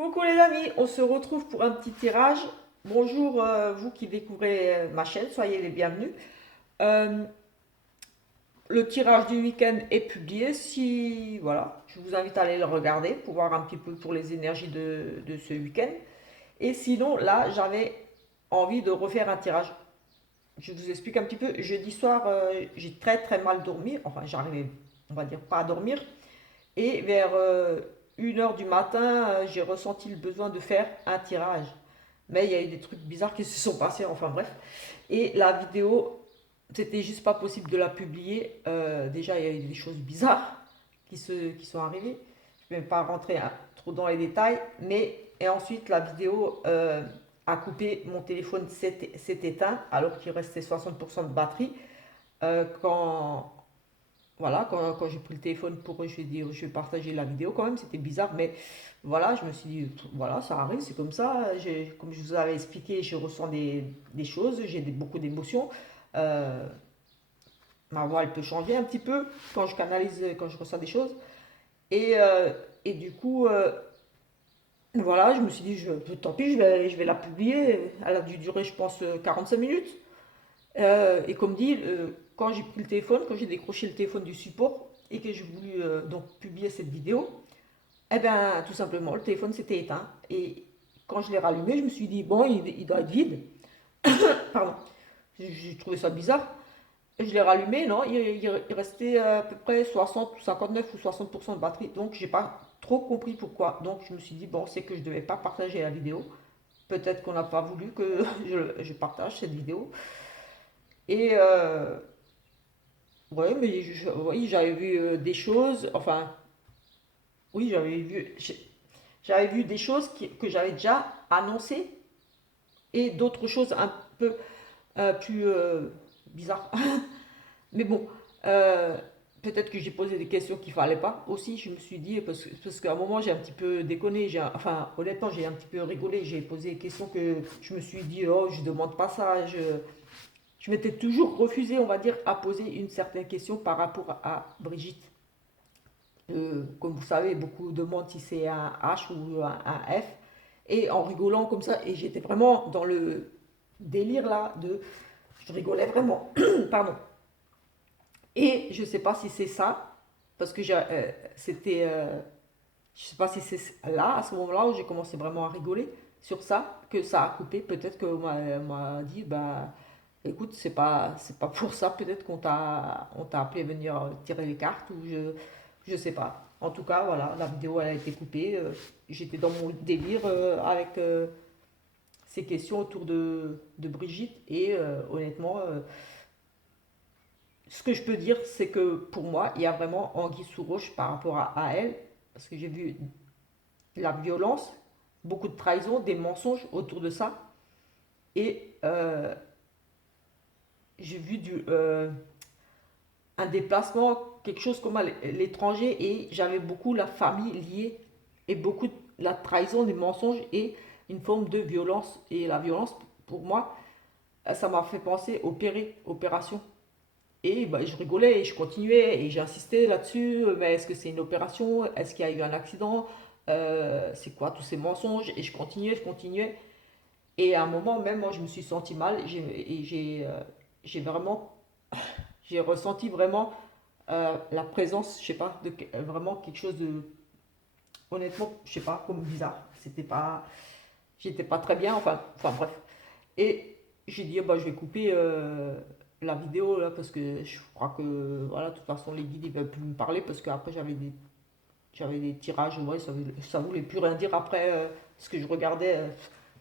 Coucou les amis, on se retrouve pour un petit tirage. Bonjour vous qui découvrez ma chaîne, soyez les bienvenus. Euh, le tirage du week-end est publié. Si voilà, je vous invite à aller le regarder pour voir un petit peu pour les énergies de ce week-end. Et sinon, là, j'avais envie de refaire un tirage. Je vous explique un petit peu. Jeudi soir, j'ai très très mal dormi. Enfin, j'arrivais, on va dire, pas à dormir. Et vers 1 heure du matin, j'ai ressenti le besoin de faire un tirage. Mais il y a eu des trucs bizarres qui se sont passés, enfin bref. Et la vidéo, c'était juste pas possible de la publier. Déjà, il y a eu des choses bizarres qui sont arrivées. Je ne vais pas rentrer trop dans les détails. Et ensuite, la vidéo a coupé. Mon téléphone s'est éteint alors qu'il restait 60% de batterie. Quand, voilà, quand j'ai pris le téléphone pour je vais dire, je vais partager la vidéo quand même, c'était bizarre, mais voilà, je me suis dit, voilà, ça arrive, c'est comme ça. Comme je vous avais expliqué, je ressens des choses, beaucoup d'émotions. Euh, Ma voix, elle peut changer un petit peu quand je canalise, quand je ressens des choses. Et, euh, et du coup, voilà, je me suis dit, tant pis, je vais la publier. Elle a dû durer, je pense, 45 minutes. Et comme dit, quand j'ai pris le téléphone, quand j'ai décroché le téléphone du support et que j'ai voulu donc publier cette vidéo, eh bien, tout simplement, le téléphone s'était éteint. Et quand je l'ai rallumé, je me suis dit, bon, il doit être vide. Pardon. J'ai trouvé ça bizarre. Et je l'ai rallumé, non, il restait à peu près 60, 59 ou 60% de batterie. Donc, j'ai pas trop compris pourquoi. Donc, je me suis dit, bon, c'est que je devais pas partager la vidéo. Peut-être qu'on n'a pas voulu que je partage cette vidéo. Et ouais, mais oui, j'avais vu des choses. Enfin, oui, j'avais vu des choses que j'avais déjà annoncées et d'autres choses un peu plus bizarres. Mais bon, euh, peut-être que j'ai posé des questions qu'il fallait pas aussi. Je me suis dit, parce qu'à un moment j'ai un petit peu déconné, enfin honnêtement j'ai un petit peu rigolé, j'ai posé des questions que je me suis dit, oh je demande pas ça. Je m'étais toujours refusé, on va dire, à poser une certaine question par rapport à Brigitte. Comme vous savez, beaucoup demandent si c'est un H ou un F. Et en rigolant comme ça, et j'étais vraiment dans le délire là de. Je rigolais vraiment. Pardon. Et je ne sais pas si c'est ça, parce que c'était. Je ne sais pas si c'est là, à ce moment-là, où j'ai commencé vraiment à rigoler sur ça, que ça a coupé. Peut-être qu'on m'a dit, bah, écoute, c'est pas pour ça, peut-être on t'a appelé à venir tirer les cartes, ou je sais pas. En tout cas, voilà, la vidéo elle a été coupée. J'étais dans mon délire avec ces questions autour de Brigitte, et honnêtement, ce que je peux dire, c'est que pour moi, il y a vraiment anguille sous roche par rapport à elle, parce que j'ai vu la violence, beaucoup de trahison, des mensonges autour de ça. Et j'ai vu un déplacement, quelque chose comme à l'étranger, et j'avais beaucoup la famille liée, et beaucoup de la trahison, des mensonges, et une forme de violence. Et la violence, pour moi, ça m'a fait penser opération. Et bah, je rigolais et je continuais et j'insistais là-dessus. Mais est-ce que c'est une opération? Est-ce qu'il y a eu un accident? C'est quoi tous ces mensonges? Et je continuais, je continuais. Et à un moment même, moi, je me suis senti mal. J'ai vraiment, j'ai ressenti vraiment la présence, je sais pas, vraiment quelque chose de, honnêtement, je sais pas, comme bizarre. J'étais pas très bien. Enfin bref. Et j'ai dit, bah, je vais couper la vidéo là parce que je crois que, voilà, de toute façon, les guides ils veulent plus me parler parce qu'après j'avais des tirages, ouais, ça voulait plus rien dire après ce que je regardais.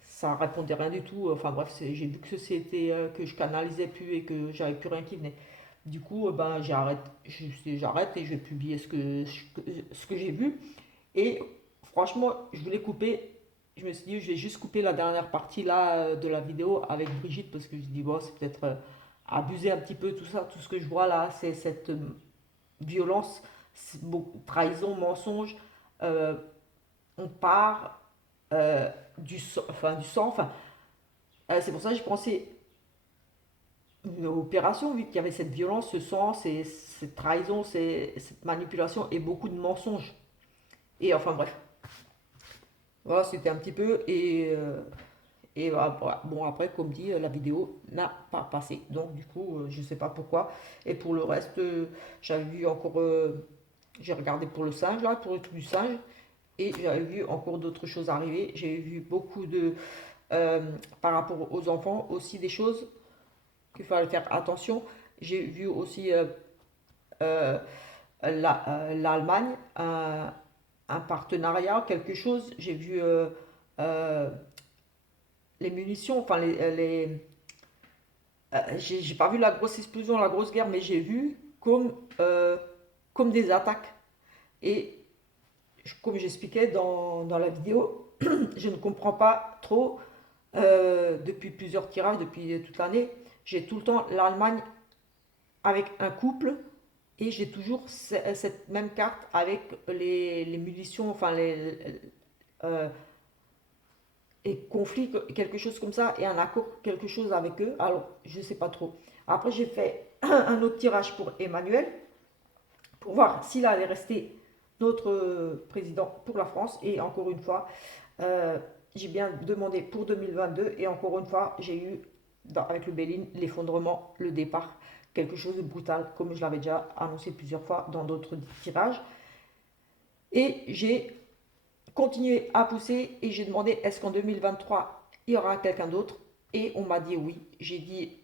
Ça répondait rien du tout. Enfin bref, j'ai vu que c'était que je canalisais plus et que j'avais plus rien qui venait. Du coup, ben, j'arrête et je vais publier ce que j'ai vu. Et franchement, je voulais couper. Je me suis dit, je vais juste couper la dernière partie là de la vidéo avec Brigitte parce que je dis, bon, c'est peut-être abuser un petit peu tout ça. Tout ce que je vois là, c'est cette violence, trahison, mensonge. Euh, on part du sang. Enfin, c'est pour ça que j'ai pensé une opération, vu qu'il y avait cette violence, ce sang, cette trahison, cette manipulation et beaucoup de mensonges. Et enfin bref. Voilà, c'était un petit peu. Et voilà. Bon, après, comme dit, la vidéo n'a pas passé. Donc, du coup, je ne sais pas pourquoi. Et pour le reste, j'avais vu encore. J'ai regardé pour le singe, là, pour le truc du singe. Et j'avais vu encore d'autres choses arriver. J'ai vu beaucoup de. euh, Par rapport aux enfants, aussi des choses qu'il fallait faire attention. J'ai vu aussi euh, l'Allemagne, un partenariat, quelque chose. J'ai vu euh, les munitions, enfin j'ai pas vu la grosse explosion, la grosse guerre, mais j'ai vu comme des attaques. Et comme j'expliquais dans la vidéo, je ne comprends pas trop depuis plusieurs tirages, depuis toute l'année. J'ai tout le temps l'Allemagne avec un couple et j'ai toujours cette même carte avec les munitions, enfin euh, et conflit, quelque chose comme ça, et un accord, quelque chose avec eux. Alors, je sais pas trop. Après, j'ai fait un autre tirage pour Emmanuel, pour voir s'il allait rester notre président pour la France. Et encore une fois, euh, j'ai bien demandé pour 2022. Et encore une fois, j'ai eu, avec le Béline, l'effondrement, le départ. Quelque chose de brutal, comme je l'avais déjà annoncé plusieurs fois dans d'autres tirages. Et j'ai continué à pousser et j'ai demandé est-ce qu'en 2023 il y aura quelqu'un d'autre, et on m'a dit oui. J'ai dit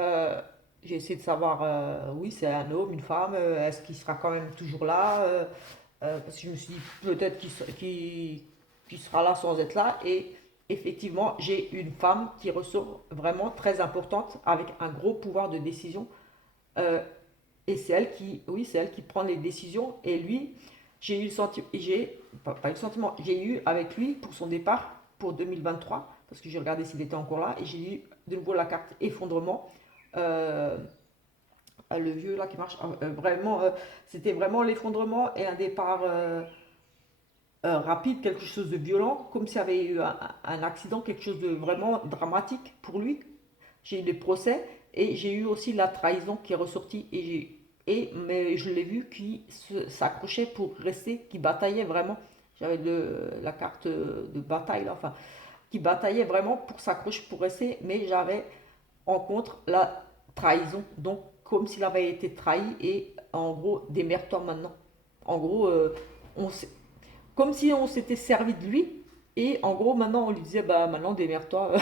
euh, j'ai essayé de savoir oui, c'est un homme, une femme, est-ce qu'il sera quand même toujours là, parce que je me suis dit peut-être qu'il sera là sans être là. Et effectivement, j'ai une femme qui ressort vraiment très importante avec un gros pouvoir de décision. Euh, et c'est elle qui, oui, c'est elle qui prend les décisions. Et lui, j'ai eu le sentiment, pas eu le sentiment, j'ai eu avec lui pour son départ pour 2023, parce que j'ai regardé s'il était encore là, et j'ai eu de nouveau la carte effondrement. Euh, le vieux là qui marche, vraiment, c'était vraiment l'effondrement et un départ rapide, quelque chose de violent, comme s'il y avait eu un accident, quelque chose de vraiment dramatique pour lui. J'ai eu les procès et j'ai eu aussi la trahison qui est ressortie, mais je l'ai vu qui s'accrochait pour rester, qui bataillait vraiment. J'avais la carte de bataille là, enfin, qui bataillait vraiment pour s'accrocher, pour rester, mais j'avais en contre la trahison. Donc, comme s'il avait été trahi et en gros, démerde-toi maintenant. En gros, comme si on s'était servi de lui et en gros, maintenant on lui disait bah maintenant démerde-toi.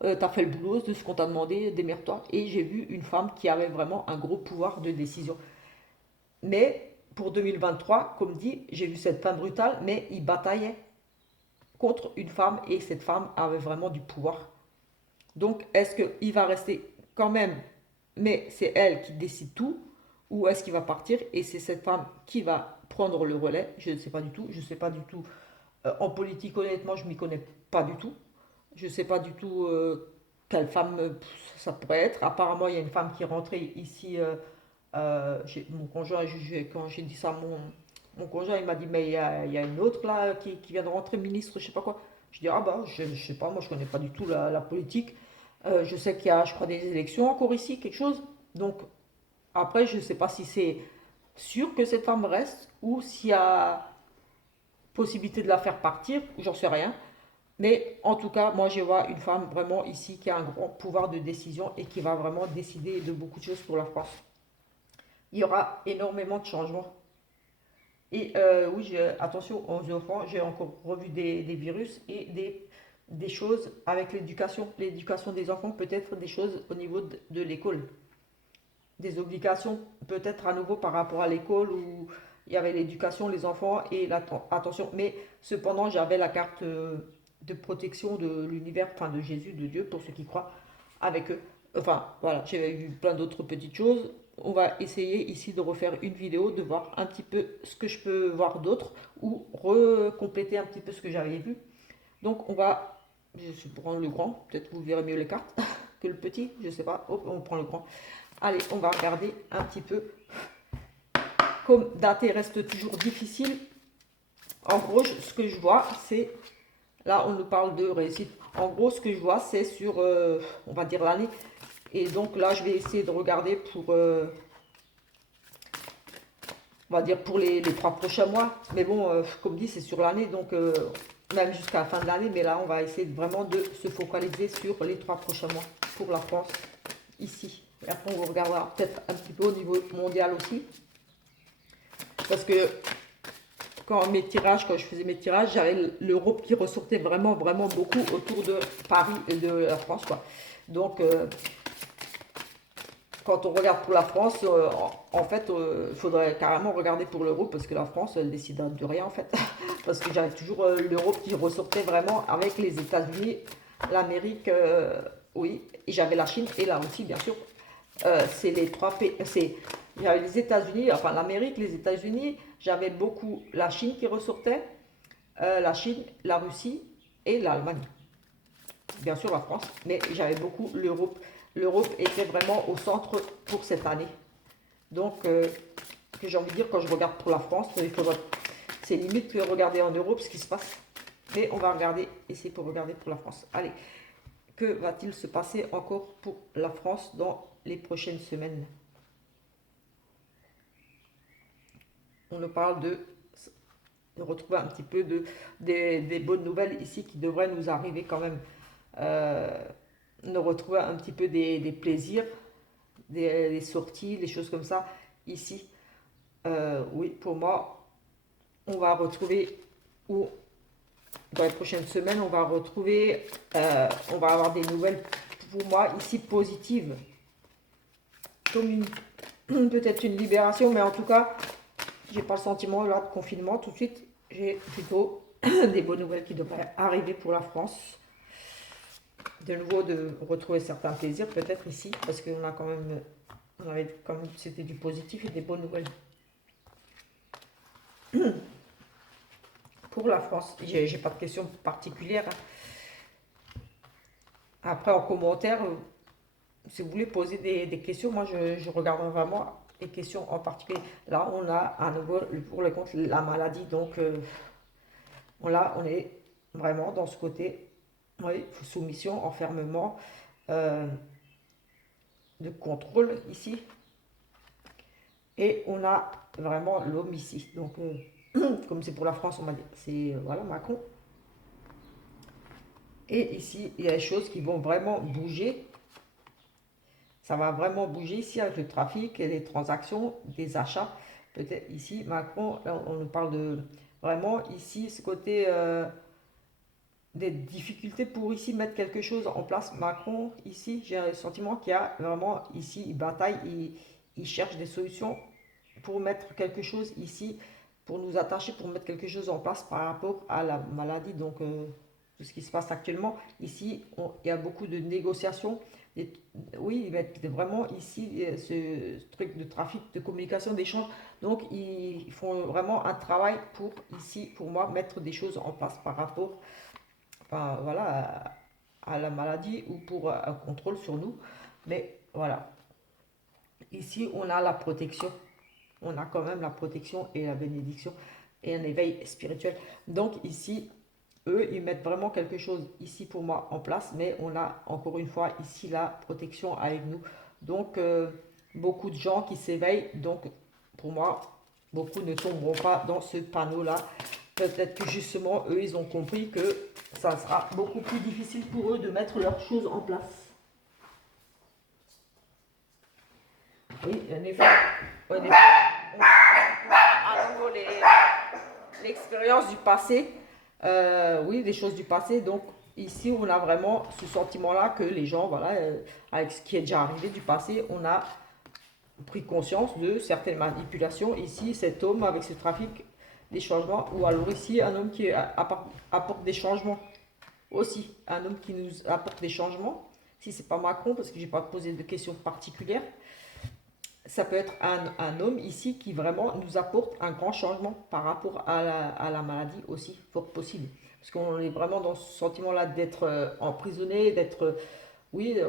T'as fait le boulot de ce qu'on t'a demandé, démerde-toi. Et j'ai vu une femme qui avait vraiment un gros pouvoir de décision. Mais pour 2023, comme dit, j'ai vu cette femme brutale, mais il bataillait contre une femme et cette femme avait vraiment du pouvoir. Donc, est-ce qu'il va rester quand même, mais c'est elle qui décide tout, ou est-ce qu'il va partir et c'est cette femme qui va prendre le relais? Je ne sais pas du tout. Je ne sais pas du tout. En politique, honnêtement, je m'y connais pas du tout. Je ne sais pas du tout quelle femme ça pourrait être. Apparemment, il y a une femme qui est rentrée ici. Mon conjoint, quand j'ai dit ça à mon conjoint, il m'a dit, mais il y a une autre là qui vient de rentrer ministre, je sais pas quoi. Je dis, ah bah, je sais pas, moi je connais pas du tout la politique. Je sais qu'il y a, je crois, des élections encore ici, quelque chose. Donc, après, je sais pas si c'est sûr que cette femme reste ou s'il y a possibilité de la faire partir, j'en sais rien. Mais en tout cas, moi je vois une femme vraiment ici qui a un grand pouvoir de décision et qui va vraiment décider de beaucoup de choses pour la France. Il y aura énormément de changements. Et oui, attention aux enfants, j'ai encore revu des virus et des choses avec l'éducation. L'éducation des enfants, peut-être des choses au niveau de l'école. Des obligations, peut-être à nouveau par rapport à l'école où il y avait l'éducation, les enfants et l'attention. Mais cependant, j'avais la carte de protection de l'univers, enfin de Jésus, de Dieu, pour ceux qui croient, avec eux. Enfin, voilà, j'ai vu plein d'autres petites choses. On va essayer ici de refaire une vidéo, de voir un petit peu ce que je peux voir d'autre ou recompléter un petit peu ce que j'avais vu. Donc, je vais prendre le grand, peut-être vous verrez mieux les cartes que le petit, je sais pas. Hop, on prend le grand. Allez, on va regarder un petit peu. Comme dater reste toujours difficile, en gros, ce que je vois, c'est... Là, on nous parle de réussite. En gros, ce que je vois, c'est sur, on va dire, l'année. Et donc là, je vais essayer de regarder pour, on va dire, pour les 3 prochains mois. Mais bon, comme dit, c'est sur l'année. Donc, même jusqu'à la fin de l'année, mais là, on va essayer vraiment de se focaliser sur les 3 prochains mois pour la France, ici. Et après, on regardera peut-être un petit peu au niveau mondial aussi, parce que quand je faisais mes tirages, j'avais l'Europe qui ressortait vraiment, vraiment beaucoup autour de Paris et de la France, quoi. Donc, quand on regarde pour la France, en fait, il faudrait carrément regarder pour l'Europe parce que la France, elle décide de rien, en fait. Parce que j'avais toujours l'Europe qui ressortait vraiment avec les États-Unis, l'Amérique, oui, et j'avais la Chine et la Russie, bien sûr. C'est les trois pays. J'avais les États-Unis, enfin l'Amérique, les États-Unis, j'avais beaucoup la Chine qui ressortait, la Chine, la Russie et l'Allemagne. Bien sûr la France, mais j'avais beaucoup l'Europe. L'Europe était vraiment au centre pour cette année. Donc, que j'ai envie de dire, quand je regarde pour la France, il faudrait, c'est limite que regarder en Europe ce qui se passe. Mais on va regarder, essayer pour regarder pour la France. Allez, que va-t-il se passer encore pour la France dans les prochaines semaines? On nous parle de retrouver un petit peu des bonnes nouvelles ici qui devraient nous arriver quand même. De retrouver un petit peu des plaisirs, des sorties, des choses comme ça ici. Oui, pour moi, on va retrouver, ou dans les prochaines semaines, on va retrouver, on va avoir des nouvelles pour moi ici positives. Comme peut-être une libération, mais en tout cas, j'ai pas le sentiment là de confinement tout de suite. J'ai plutôt des bonnes nouvelles qui devraient arriver pour la France. De nouveau, de retrouver certains plaisirs peut-être ici, parce qu'on a quand même, c'était du positif et des bonnes nouvelles. Pour la France, j'ai pas de questions particulières. Après, en commentaire, si vous voulez poser des questions, moi je regarde vraiment les questions en particulier. Là, on a à nouveau pour le compte la maladie, donc on est vraiment dans ce côté, oui, soumission, enfermement, euh, de contrôle ici. Et on a vraiment l'homme ici. Donc, comme c'est pour la France, on va dire, c'est voilà, Macron. Et ici, il y a des choses qui vont vraiment bouger. Ça va vraiment bouger ici avec le trafic et les transactions, des achats. Peut-être ici, Macron, là, on nous parle de vraiment ici, ce côté des difficultés pour ici mettre quelque chose en place. Macron, ici, j'ai le sentiment qu'il y a vraiment ici, il bataille, il cherche des solutions pour mettre quelque chose ici, pour nous attacher, pour mettre quelque chose en place par rapport à la maladie. Donc, tout ce qui se passe actuellement, ici, il y a beaucoup de négociations. Et, oui, ils mettent vraiment ici ce truc de trafic, de communication, d'échange. Donc, ils font vraiment un travail pour ici, pour moi, mettre des choses en place par rapport, enfin, voilà, à la maladie ou pour un contrôle sur nous. Mais voilà, ici, on a la protection. On a quand même la protection et la bénédiction et un éveil spirituel. Donc ici, eux, ils mettent vraiment quelque chose ici pour moi en place, mais on a encore une fois ici la protection avec nous. Donc, beaucoup de gens qui s'éveillent. Donc, pour moi, beaucoup ne tomberont pas dans ce panneau-là. Peut-être que justement, eux, ils ont compris que ça sera beaucoup plus difficile pour eux de mettre leurs choses en place. Oui, en effet, en effet, à nouveau l'expérience du passé, oui, des choses du passé. Donc ici, on a vraiment ce sentiment-là que les gens, voilà, avec ce qui est déjà arrivé du passé, on a pris conscience de certaines manipulations. Ici, cet homme avec ce trafic, des changements, ou alors ici, un homme qui apporte des changements aussi, un homme qui nous apporte des changements. Si c'est pas Macron, parce que j'ai pas posé de questions particulières, ça peut être un homme ici qui vraiment nous apporte un grand changement par rapport à la maladie aussi, fort possible. Parce qu'on est vraiment dans ce sentiment-là d'être emprisonné, d'être, oui,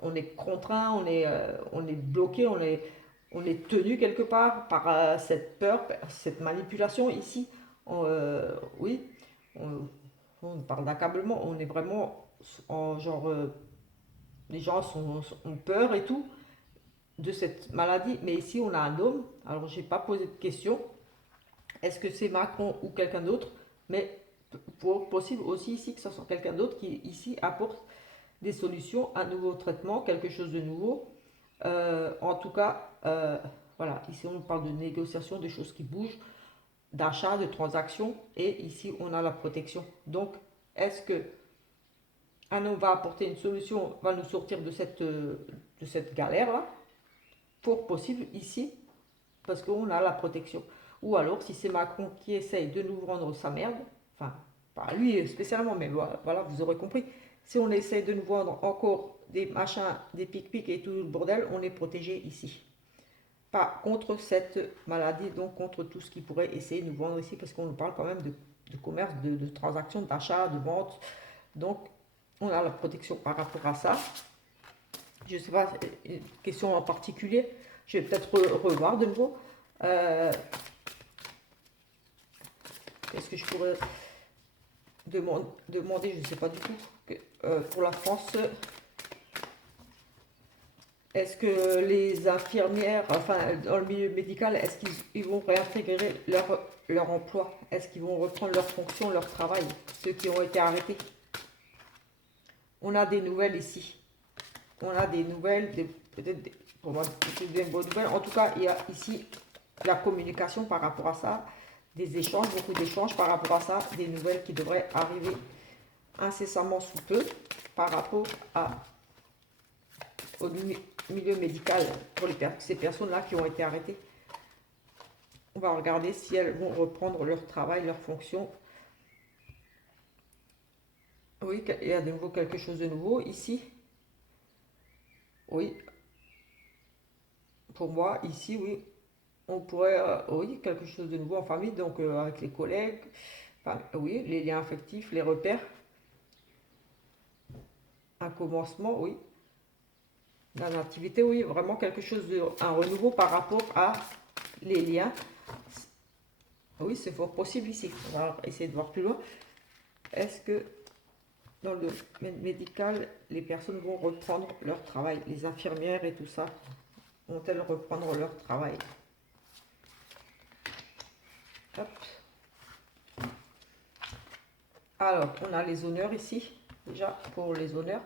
on est contraint, on est bloqué, on est tenu quelque part par cette peur, cette manipulation ici. Oui, on, on parle d'accablement, on est vraiment en genre, les gens ont peur et tout de cette maladie, mais ici on a un homme, alors j'ai pas posé de question, est-ce que c'est Macron ou quelqu'un d'autre, mais pour possible aussi ici que ce soit quelqu'un d'autre qui ici apporte des solutions, un nouveau traitement, quelque chose de nouveau. En tout cas, voilà, ici on parle de négociation, de choses qui bougent, d'achat, de transactions, et ici on a la protection. Donc, est-ce que un homme va apporter une solution, va nous sortir de cette galère-là, pour possible ici, parce qu'on a la protection. Ou alors, si c'est Macron qui essaye de nous vendre sa merde, enfin, pas lui spécialement, mais voilà, vous aurez compris. Si on essaye de nous vendre encore des machins, des pic-pic et tout le bordel, on est protégé ici. Pas contre cette maladie, donc contre tout ce qui pourrait essayer de nous vendre ici, parce qu'on nous parle quand même de commerce, de transactions, d'achat, de vente. Donc, on a la protection par rapport à ça. Je ne sais pas, une question en particulier, je vais peut-être revoir de nouveau. Qu'est-ce que je pourrais demander, je ne sais pas du tout. Pour la France, est-ce que les infirmières, enfin dans le milieu médical, est-ce qu'ils vont réintégrer leur emploi? Est-ce qu'ils vont reprendre leurs fonctions, leur travail, ceux qui ont été arrêtés? On a des nouvelles ici. On a des nouvelles, peut-être pour moi, des bonnes nouvelles. En tout cas, il y a ici la communication par rapport à ça, des échanges, beaucoup d'échanges par rapport à ça, des nouvelles qui devraient arriver incessamment sous peu par rapport au milieu médical pour ces personnes-là qui ont été arrêtées. On va regarder si elles vont reprendre leur travail, leur fonction. Oui, il y a de nouveau quelque chose de nouveau ici. Oui, pour moi, ici, oui, on pourrait, oui, quelque chose de nouveau en famille, donc avec les collègues, enfin, oui, les liens affectifs, les repères, un commencement, oui, la nativité, oui, vraiment quelque chose de, un renouveau par rapport à les liens. Oui, c'est fort possible ici. On va essayer de voir plus loin. Est-ce que dans le médical, les personnes vont reprendre leur travail? Les infirmières et tout ça, vont-elles reprendre leur travail? Hop. Alors, on a les honneurs ici. Déjà, pour les honneurs,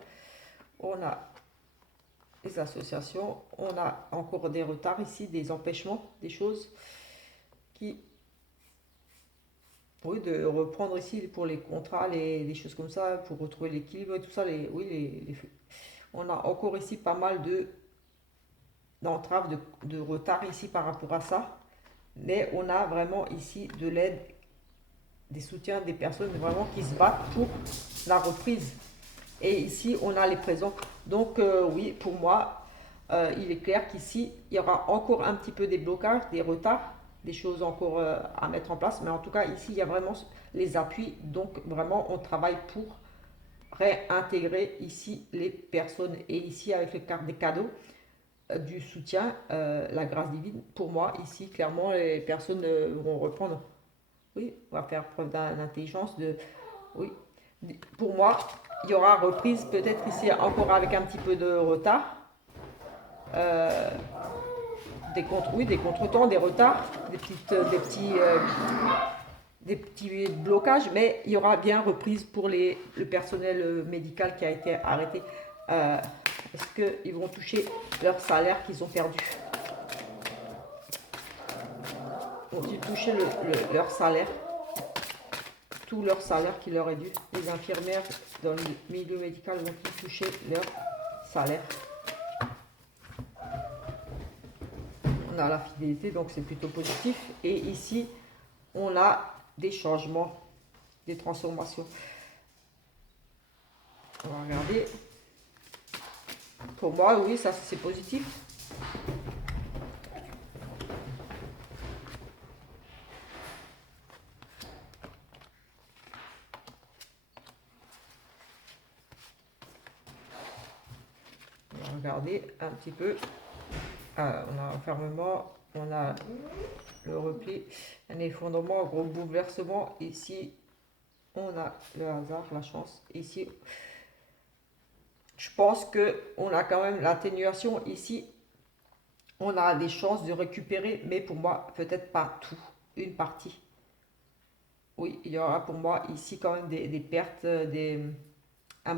on a les associations. On a encore des retards ici, des empêchements, des choses qui... Oui, de reprendre ici pour les contrats, les choses comme ça, pour retrouver l'équilibre et tout ça. On a encore ici pas mal d'entraves, de retard ici par rapport à ça. Mais on a vraiment ici de l'aide, des soutiens, des personnes vraiment qui se battent pour la reprise. Et ici, on a les présents. Donc, oui, pour moi, il est clair qu'ici, il y aura encore un petit peu des blocages, des retards, des choses encore à mettre en place. Mais en tout cas, ici, il y a vraiment les appuis. Donc, vraiment, on travaille pour réintégrer ici les personnes. Et ici, avec le carte des cadeaux, du soutien, la grâce divine, pour moi, ici, clairement, les personnes vont reprendre. Oui, on va faire preuve d'intelligence. Oui, pour moi, il y aura reprise peut-être ici encore avec un petit peu de retard. Euh, des contretemps, des retards, des petits blocages, mais il y aura bien reprise pour le personnel médical qui a été arrêté. Est-ce qu'ils vont toucher leur salaire qu'ils ont perdu? Vont-ils toucher leur salaire, tout leur salaire qui leur est dû? Les infirmières dans le milieu médical vont-ils toucher leur salaire? On a la fidélité, donc c'est plutôt positif. Et ici, on a des changements, des transformations. On va regarder. Pour moi, oui, ça c'est positif. On va regarder un petit peu. On a l'enfermement, on a le repli, un effondrement, un gros bouleversement. Ici, on a le hasard, la chance. Ici, je pense qu'on a quand même l'atténuation. Ici, on a des chances de récupérer, mais pour moi, peut-être pas tout, une partie. Oui, il y aura pour moi ici quand même des pertes, un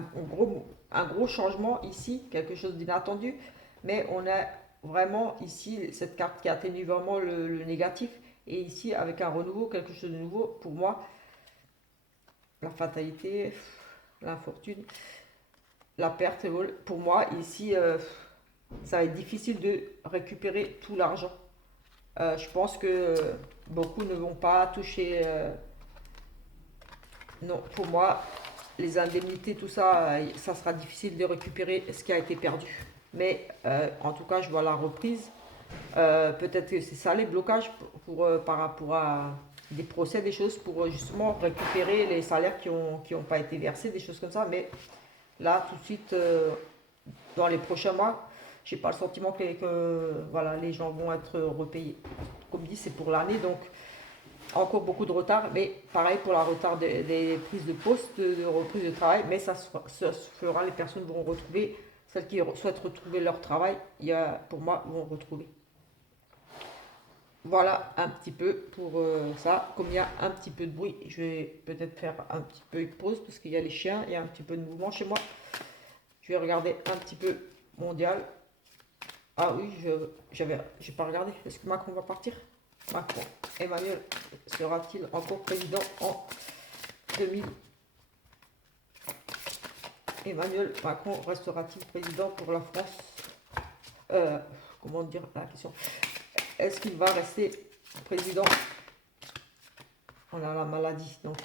gros changement ici, quelque chose d'inattendu, mais on a vraiment ici cette carte qui atténue vraiment le négatif, et ici avec un renouveau, quelque chose de nouveau, pour moi, la fatalité, l'infortune, la perte, pour moi ici, ça va être difficile de récupérer tout l'argent. Je pense que beaucoup ne vont pas toucher, non, pour moi, les indemnités, tout ça, ça sera difficile de récupérer ce qui a été perdu. Mais en tout cas, je vois la reprise. Peut-être que c'est ça les blocages par rapport à des procès, des choses pour justement récupérer les salaires qui ont pas été versés, des choses comme ça. Mais là, tout de suite, dans les prochains mois, j'ai pas le sentiment voilà, les gens vont être repayés. Comme dit, c'est pour l'année, donc encore beaucoup de retard, mais pareil pour la retard des prises de poste, de reprise de travail, mais ça se fera, les personnes vont retrouver, celles qui souhaitent retrouver leur travail, pour moi, vont retrouver. Voilà un petit peu pour ça. Comme il y a un petit peu de bruit, je vais peut-être faire un petit peu de pause parce qu'il y a les chiens, il y a un petit peu de mouvement chez moi. Je vais regarder un petit peu mondial. Ah oui, j'ai pas regardé. Est-ce que Macron va partir? Macron, Emmanuel sera-t-il encore président en 2000? Emmanuel Macron restera-t-il président pour la France? Comment dire la question? Est-ce qu'il va rester président? On a la maladie, donc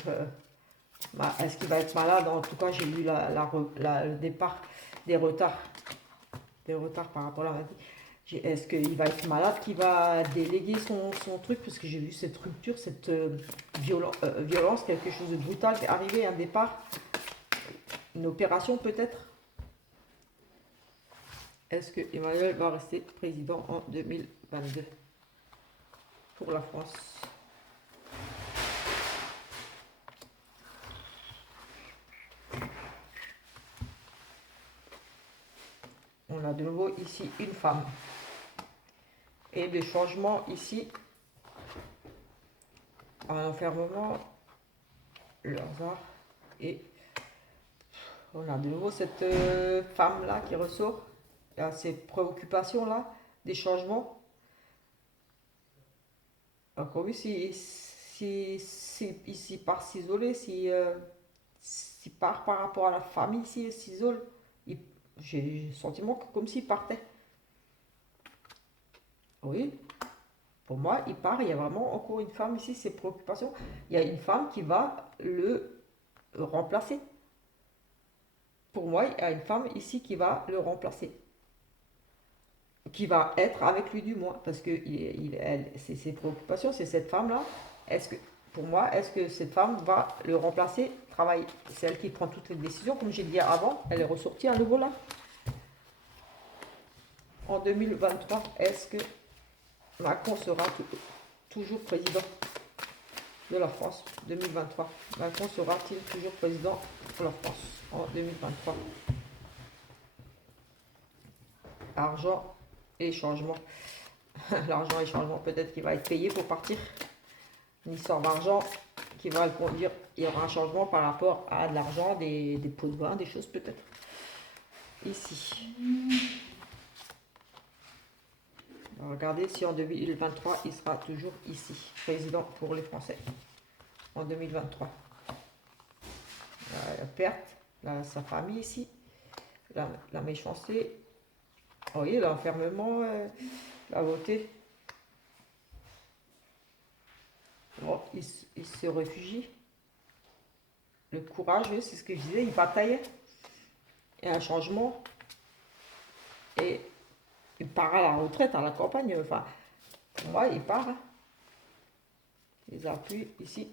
est-ce qu'il va être malade? En tout cas, j'ai lu le départ des retards, par rapport à la maladie. Est-ce qu'il va être malade, qu'il va déléguer son truc? Parce que j'ai vu cette rupture, cette violence, quelque chose de brutal qui est arrivé, un départ, une opération peut-être. Est-ce que Emmanuel va rester président en 2022 pour la France? On a de nouveau ici une femme. Et le changement ici, un enfermement, le hasard, et on a de nouveau cette femme-là qui ressort. Il y a ces préoccupations-là, des changements. Encore oui, s'il part s'isoler, s'il part par rapport à la famille, s'il s'isole, j'ai le sentiment que comme s'il partait. Oui, pour moi, il part, il y a vraiment encore une femme ici, ses préoccupations. Il y a une femme qui va le remplacer. Pour moi, il y a une femme ici qui va le remplacer. Qui va être avec lui du moins. Parce que c'est ses préoccupations, c'est cette femme-là. Pour moi, est-ce que cette femme va le remplacer, travailler? C'est elle qui prend toutes les décisions, comme j'ai dit avant, elle est ressortie à nouveau là. En 2023, est-ce que Macron sera toujours président de la France? 2023. Macron sera-t-il toujours président de la France en 2023? Argent et changement. L'argent et changement, peut-être qu'il va être payé pour partir. Une histoire d'argent qui va le conduire. Il y aura un changement par rapport à de l'argent, des pots de vin, des choses peut-être. Ici. On va regarder si en 2023, il sera toujours ici, président pour les Français. En 2023. La perte, sa famille ici, la méchanceté, oui, l'enfermement, la beauté. Bon, il se réfugie. Le courage, oui, c'est ce que je disais, il bataillait. Et un changement. Et il part à la retraite, à la campagne. Enfin, pour moi, il part. Hein. Les appuis ici.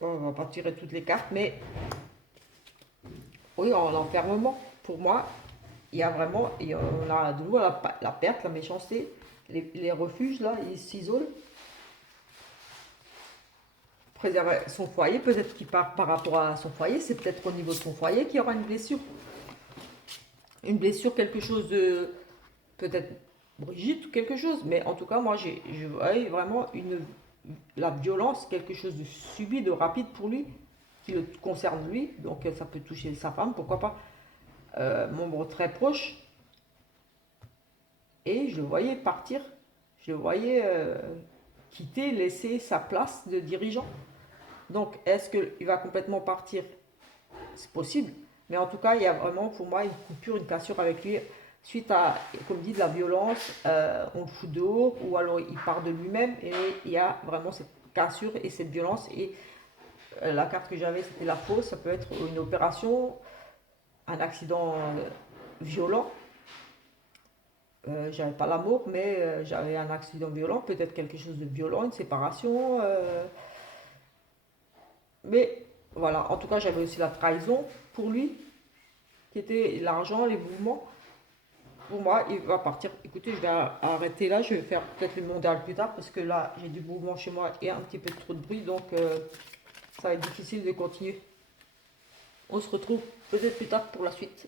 Bon, on va pas tirer toutes les cartes, mais oui, en enfermement, pour moi, il y a vraiment, on a de nouveau la perte, la méchanceté, les refuges là, ils s'isolent. Préserver son foyer, peut-être qu'il part par rapport à son foyer, c'est peut-être au niveau de son foyer qu'il y aura une blessure. Une blessure, quelque chose de peut-être Brigitte ou quelque chose. Mais en tout cas, moi, je voyais vraiment la violence, quelque chose de subi, de rapide pour lui, qui le concerne lui. Donc ça peut toucher sa femme, pourquoi pas, membre très proche. Et je le voyais partir. Je le voyais quitter, laisser sa place de dirigeant. Donc, est-ce qu'il va complètement partir? C'est possible. Mais en tout cas, il y a vraiment pour moi une coupure, une cassure avec lui suite à, comme dit, de la violence. On le fout dehors ou alors il part de lui-même et il y a vraiment cette cassure et cette violence. Et la carte que j'avais, c'était la fausse. Ça peut être une opération, un accident violent. J'avais pas l'amour, mais j'avais un accident violent, peut-être quelque chose de violent, une séparation. Mais voilà, en tout cas, j'avais aussi la trahison pour lui, qui était l'argent, les mouvements. Pour moi, il va partir. Écoutez, je vais arrêter là, je vais faire peut-être le mondial plus tard, parce que là, j'ai du mouvement chez moi et un petit peu trop de bruit, donc ça va être difficile de continuer. On se retrouve peut-être plus tard pour la suite.